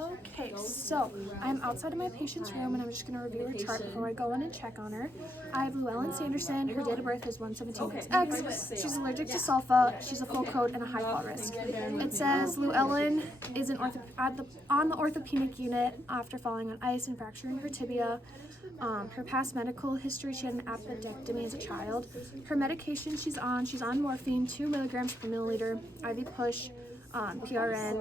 Okay, so I'm outside of my patient's room and I'm just going to review her chart before I go in and check on her. I have Llewellyn Sanderson. Her date of birth is 1/17XX. She's allergic to sulfa. She's a full coat and a high fall risk. It says Llewellyn is on the orthopedic unit after falling on ice and fracturing her tibia. Her past medical history, she had an appendectomy as a child. Her medication she's on morphine, 2 milligrams per milliliter, IV push, PRN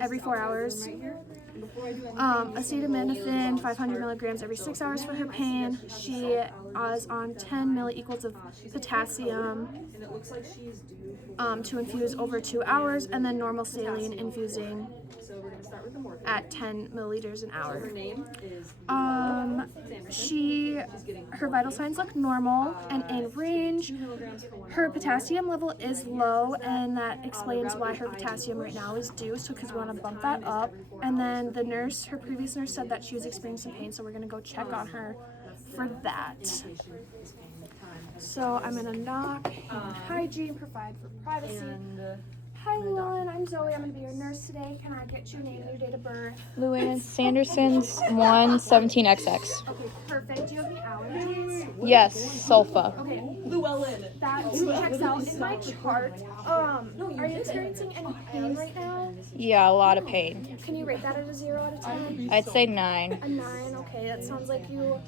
every 4 hours. Acetaminophen, 500 milligrams every 6 hours for her pain. She is on 10 milliequals of potassium to infuse over 2 hours, and then normal saline infusing at 10 milliliters an hour. Her vital signs look normal and in range. Her potassium level is low, and that explains why her potassium right now is due, so because we want to bump that up. And then her previous nurse said that she was experiencing pain, so we're going to go check on her for that. So I'm going to knock, hygiene, provide for privacy. Hi, Llewellyn. I'm Zoe. I'm going to be your nurse today. Can I get your name and your date of birth? Llewellyn Sanderson's 1/17XX. Okay, perfect. Do you have any allergies? Yes, sulfa. Okay, Llewellyn. That checks out in my chart. Are you experiencing any pain right now? Yeah, a lot of pain. Can you rate that at a 0 out of 10? I'd say 9. A 9. Okay, that sounds like you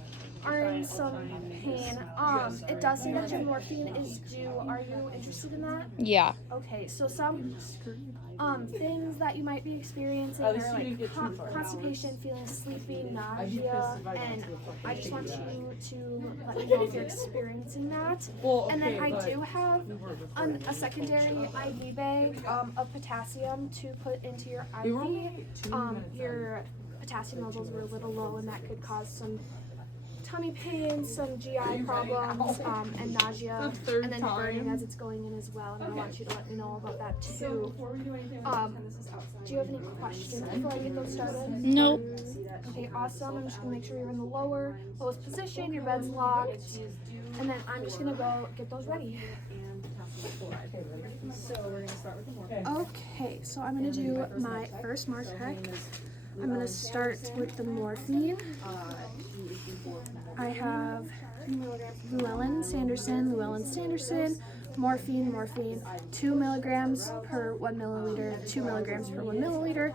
are in some pain. It does seem that your morphine is due. Are you interested in that? Yeah. Okay, so some things that you might be experiencing are like constipation, feeling sleepy, nausea, and I just want you to let me know if you're experiencing that. And then I do have a secondary IV bag of potassium to put into your IV. Your potassium levels were a little low, and that could cause some tummy pain, some GI problems, and nausea, and then burning as it's going in as well. And I want you to let me know about that too. Do you have any questions before I get those started? Nope. Okay, awesome. I'm just gonna make sure you're in the lowest position, your bed's locked, and then I'm just gonna go get those ready. Okay, so I'm gonna do my first mark check. I'm gonna start with the morphine. I have Llewellyn Sanderson, morphine, 2 milligrams per 1 milliliter, 2 milligrams per 1 milliliter,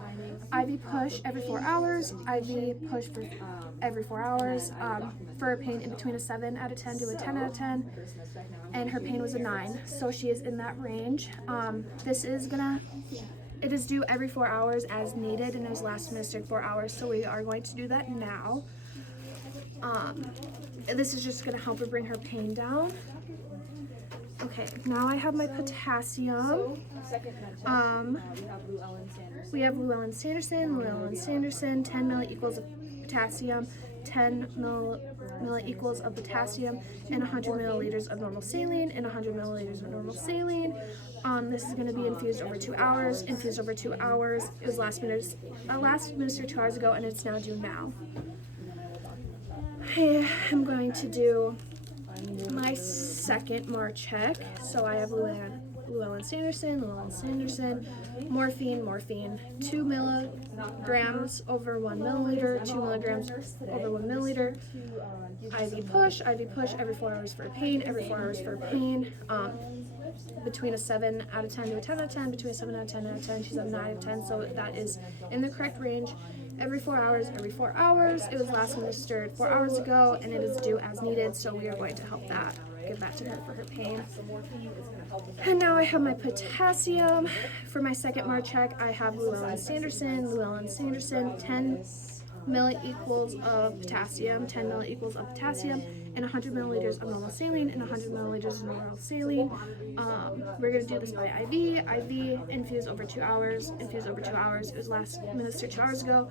IV push every 4 hours, IV push for every 4 hours, for her pain in between a 7 out of 10 to a 10 out of 10, and her pain was a 9, so she is in that range. It is due every 4 hours as needed, and it was last administered 4 hours, so we are going to do that now. This is just going to help her bring her pain down. Okay, now I have my potassium. We have Llewellyn Sanderson, 10 milliequals of potassium, 10 milliequals of potassium, and 100 milliliters of normal saline, and 100 milliliters of normal saline. This is going to be infused over 2 hours. It was last administered 2 hours ago, and it's now due now. I'm going to do my second MAR check. So I have Llewellyn Sanderson, morphine, 2 milligrams over 1 milliliter, 2 milligrams over 1 milliliter, IV push every 4 hours for pain, between a 7 out of 10 to a 10 out of 10, between a 7 out of 10 out of 10, she's a 9 out of 10, so that is in the correct range. Every 4 hours. It was last administered 4 hours ago, and it is due as needed, so we are going to help that, give that to her for her pain. And now I have my potassium. For my second MAR check, I have Llewellyn Sanderson, 10 milliequals of potassium, and 100 milliliters of normal saline, and 100 milliliters of normal saline. We're going to do this by IV, infuse over 2 hours. It was last administered 2 hours ago,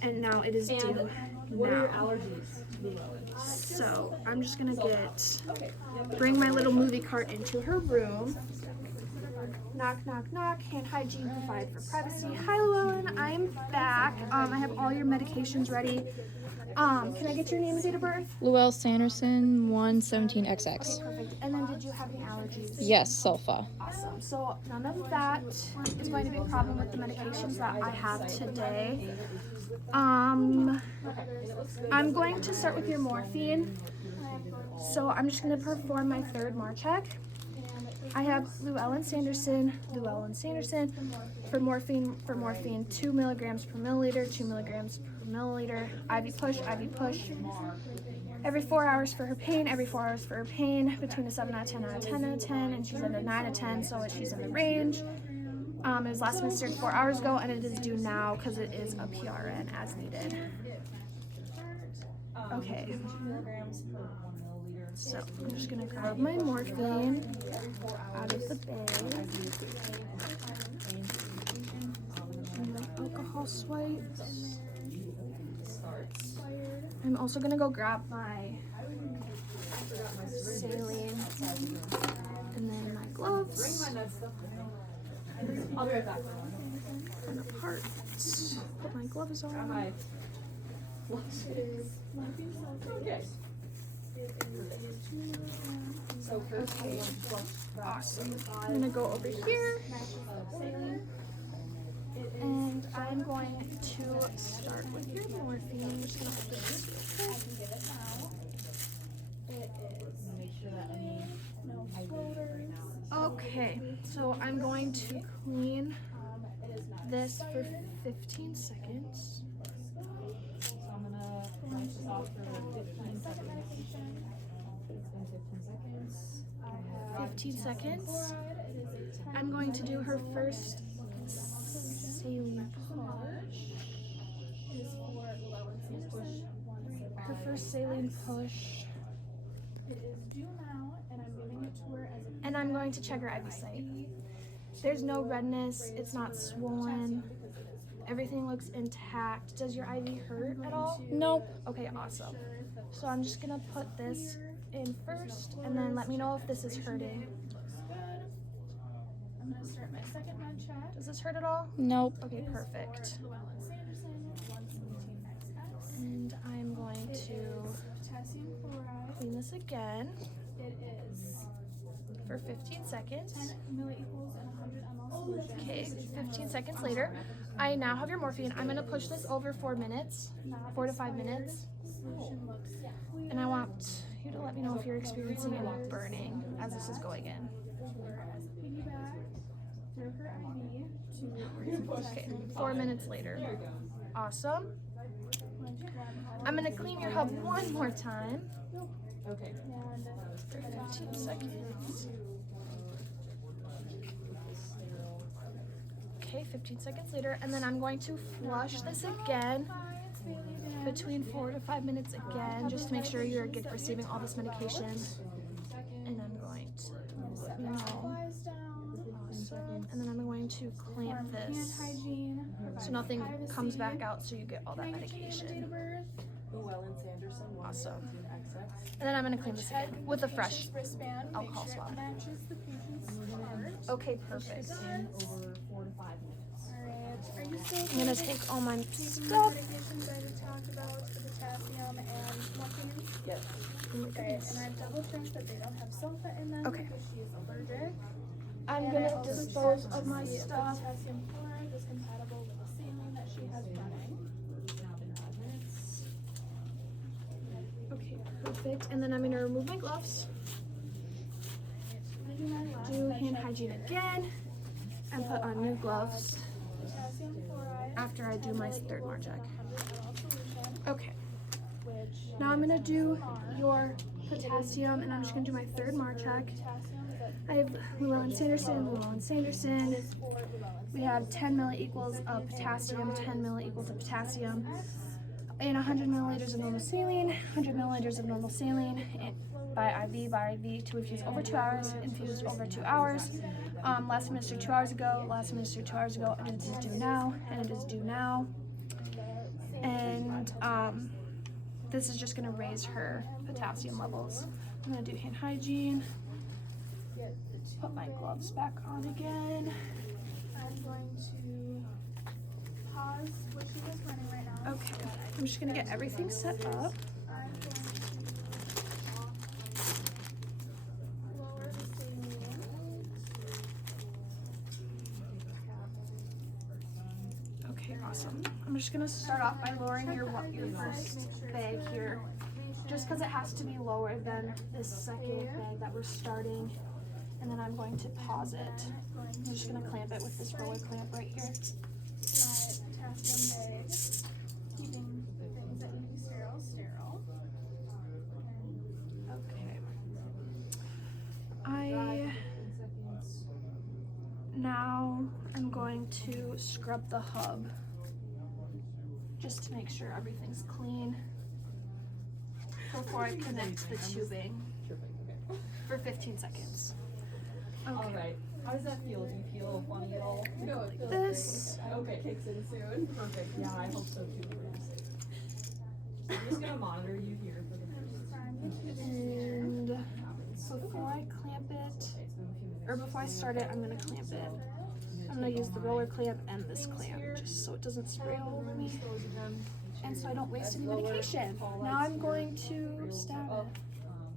and now it is due now. What are your allergies? So I'm just going to bring my little movie cart into her room. Knock, knock, knock. Hand hygiene, provide for privacy. Hi, Llewellyn. I'm back. I have all your medications ready. Can I get your name and date of birth? Llewellyn Sanderson, 117XX. Perfect. And then did you have any allergies? Yes, sulfa. Awesome. So none of that is going to be a problem with the medications that I have today. I'm going to start with your morphine. So I'm just going to perform my third MAR-check. I have Llewellyn Sanderson for morphine, 2 milligrams per milliliter, 2 milligrams per milliliter, IV push, every 4 hours for her pain, between a 7 out of 10 out of 10 out of 10, and she's at a 9 out of 10, so she's in the range. It was last administered 4 hours ago, and it is due now because it is a PRN as needed. Okay. So I'm just gonna grab my morphine out of the bag. And my alcohol swipes. I'm also gonna go grab my saline and then my gloves. I'll be right back. And apart. Put my gloves on. Okay. Okay, awesome. I'm gonna go over here, and I'm going to start with your morphine. I'm just gonna put this okay, so I'm going to clean this for 15 seconds. 15 seconds. I'm going to do her first saline push. Her first saline push. And I'm going to check her IV site. There's no redness, it's not swollen. Everything looks intact. Does your IV hurt at all? Nope. Okay, awesome. So I'm just gonna put this in first, and then let me know if this is hurting. I'm gonna start my second med check. Does this hurt at all? Nope. Okay, perfect. And I'm going to clean this again. It is for 15 seconds. 10 milliliters and 100 ml. Okay, 15 seconds later, I now have your morphine. I'm gonna push this over 4 minutes, 4 to 5 minutes. And I want you to let me know if you're experiencing any burning as this is going in. Okay, 4 minutes later. Awesome. I'm gonna clean your hub one more time. Okay. For 15 seconds. Okay, 15 seconds later, and then I'm going to flush this again between 4 to 5 minutes again, just to make sure you're receiving all this medication. And I'm going to let me know. Awesome. And then I'm going to clamp this so nothing comes back out, so you get all that medication. Llewellyn Sanderson, Awesome. And then I'm going to clean this again with a fresh alcohol swab. Okay, perfect. over 4 to 5 minutes. I'm going to take all my stuff. Medications I just talked about, the potassium and morphine. Yes. Okay, and I've double checked that they don't have sulfa in them Okay. because she is allergic. I'm And going I to also dispose checked of to my see if the stuff. potassium chloride is compatible with the saline that she has running. Okay, perfect. And then I'm going to remove my gloves, I'm gonna do my last do blood hand check hygiene here. again, and put on new gloves Potassium chloride. after I do my third MAR check. 100 ml solution, Okay, which now I'm going to do your potassium, and I'm just going to do my third MAR check. potassium is I have Llewellyn Sanderson. for Llewellyn. We have 10 milliequals of potassium, 10 milliequals of potassium, and 100 milliliters of normal saline, 100 milliliters of normal saline by IV to infuse over 2 hours, infused over 2 hours. Last administered 2 hours ago, and it is due now, And this is just gonna raise her potassium levels. I'm gonna do hand hygiene. put my gloves back on again. I'm going to pause what she was running right now. Okay, I'm just gonna get everything set up. I'm going to lower the saline. Okay, awesome. I'm just gonna start off by lowering your first bag here, just because it has to be lower than this second bag that we're starting. And then I'm going to pause it. I'm just gonna clamp it with this roller clamp right here. My potassium bag, keeping things that need to be sterile. Okay. I now am going to scrub the hub just to make sure everything's clean before I connect the tubing for 15 seconds. Okay. All right. How does that feel? Do you feel funny at all? No, it feels This. great. Okay, kicks in soon. Perfect. Yeah, I hope so too. I'm just gonna monitor you here for the first time. And before I clamp it, or before I start it, I'm gonna clamp it. I'm gonna use the roller clamp and this clamp just so it doesn't spray all over me and so I don't waste any medication. Now I'm going to stab it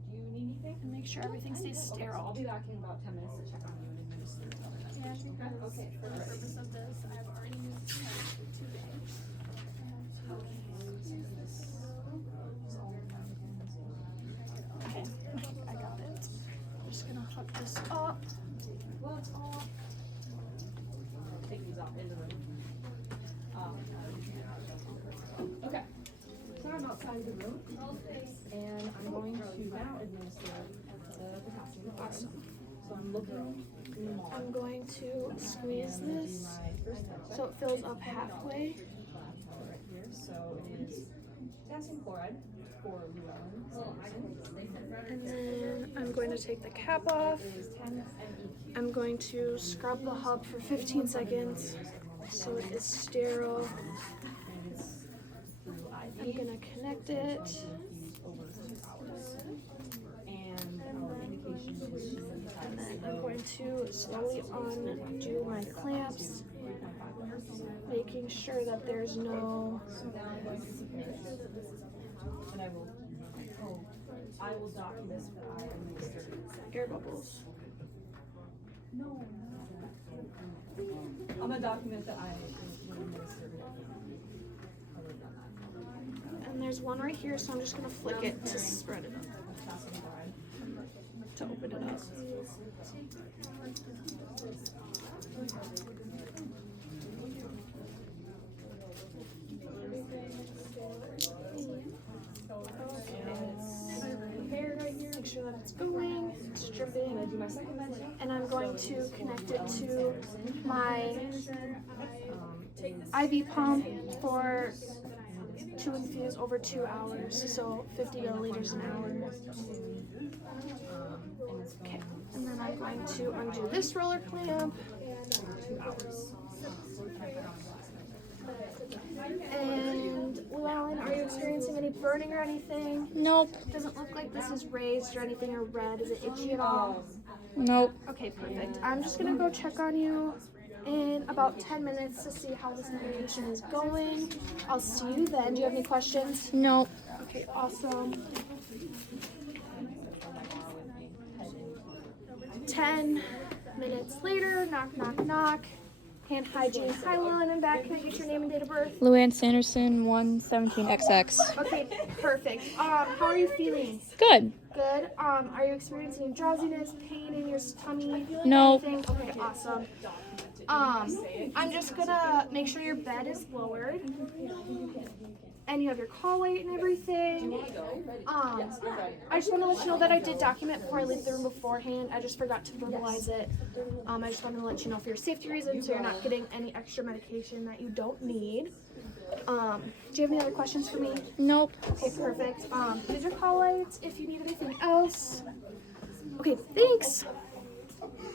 Do you need anything? and make sure everything stays I'll sterile. be back in about 10 minutes to check on you and administer the medicine. Yeah, because for the purpose of this, I've already used the tubing. Okay, I got it. I'm just gonna hook this up. Take these off into the room. Okay. So I'm outside the room, and I'm going to now administer the potassium. Awesome. So I'm looking. I'm going to squeeze this so it fills up halfway. Right here. So it is potassium chloride for Llewellyn. And then I'm going to take the cap off. I'm going to scrub the hub for 15 seconds so it is sterile. I'm going to connect it. And then I'm going to slowly undo my clamps, making sure that there's no I will document that I administered. air bubbles. I'm gonna document that I administered it. Other than that. And there's one right here, so I'm just going to flick it to spread it up, Potassium chloride. to open it up. Make sure that it's going, it's dripping, and I'm going to connect it to my IV pump to infuse over 2 hours, so 50 milliliters an hour. Okay, and then I'm going to undo this roller clamp. 2 hours. And Llewellyn, are you experiencing any burning or anything? Nope. Doesn't look like this is raised or anything or red. Is it itchy at all? Nope. Okay, perfect. I'm just gonna go check on you in about 10 minutes to see how this medication is going. I'll see you then. Do you have any questions? Nope. Okay, awesome. 10 minutes later, knock, knock, knock. Hand hygiene. Hi, Llewellyn, I'm back. Can I get your name and date of birth? Luann Sanderson, 117XX. Okay, perfect. How are you feeling? Good. Good. Are you experiencing drowsiness, pain in your tummy? Nope. Anything? Okay, awesome. I'm just gonna make sure your bed is lowered. And you have your call weight and everything. I just want to let you know that I did document before I leave the room beforehand. I just forgot to verbalize it. I just wanted to let you know for your safety reasons, so you're not getting any extra medication that you don't need. Do you have any other questions for me? Nope. Okay, perfect. Here's your call lights if you need anything else. Okay, thanks.